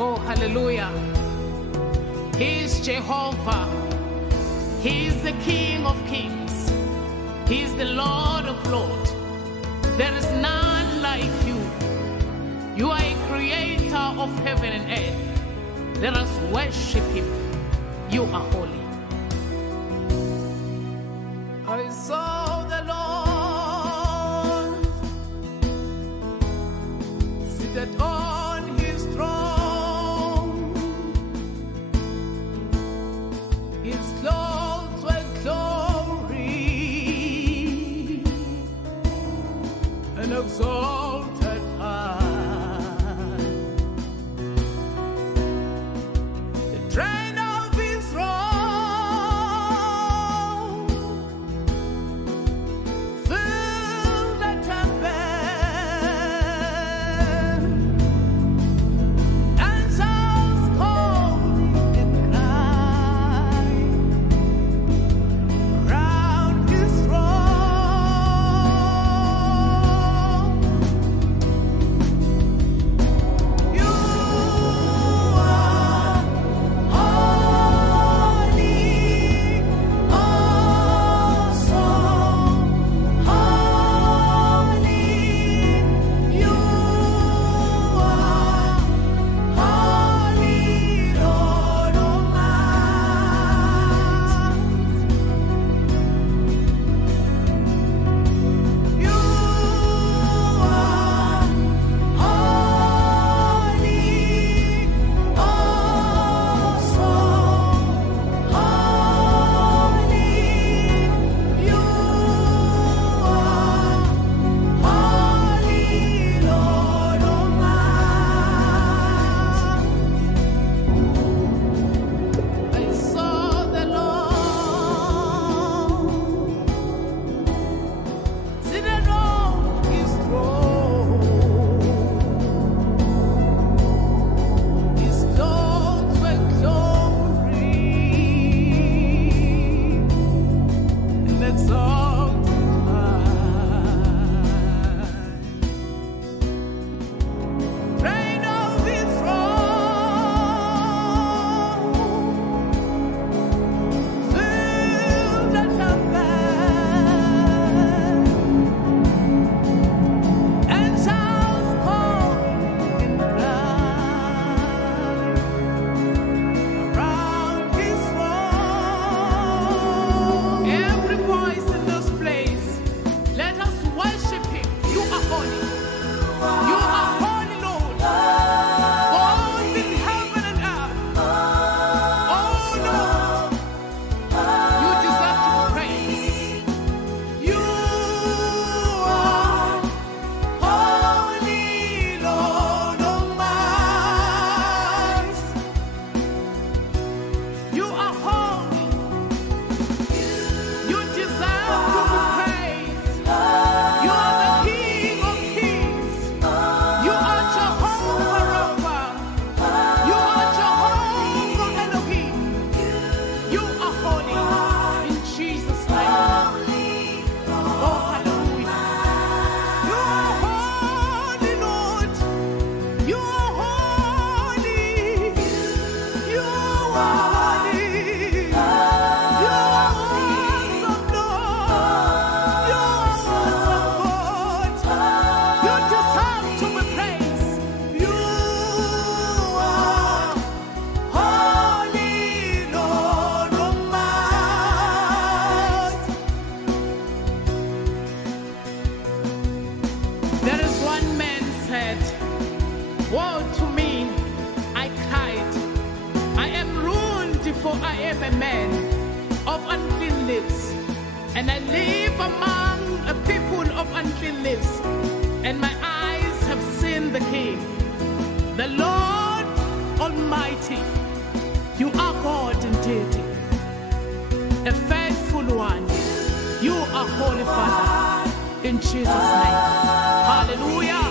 Oh, hallelujah. He is Jehovah. He is the King of kings. He is the Lord of lords. There is none like you. You are a creator of heaven and earth. Let us worship him. You are holy. I saw the Lord seated on his throne. His clothes were glory and exalted high. The train of his robe filled the temple, and souls calling and crying round his throne. You are holy, awesome, holy. You are holy, Lord Almighty. You are holy, awesome, holy. You are holy, Lord Almighty. I saw the Lord seated on his throne. His clothes were glory and exalted high. Train of his throne filled the temple, and shouts calling and crying around his throne. Every voice in this place, let us worship him. You are holy. You are holy, Lord. All in heaven and earth. Oh, Lord, you deserve to be praised. You are holy, Lord Almighty. You are holy. You deserve to be praised. You are the King of kings. You are Jehovah Rapha. You are Jehovah Elohim. You are holy. In Jesus' name. Oh, hallelujah. You are holy, Lord. You are holy. You are holy. You are awesome, Lord. You are awesome, God. You deserve to be praised. You are holy, Lord Almighty. There is one man said, woe to me, I cried. I am ruined, for I am a man of unclean lips, and I live among a people of unclean lips, and my eyes have seen the King, the Lord Almighty. You are God indeed, a faithful one. You are Holy Father, in Jesus' name. Hallelujah.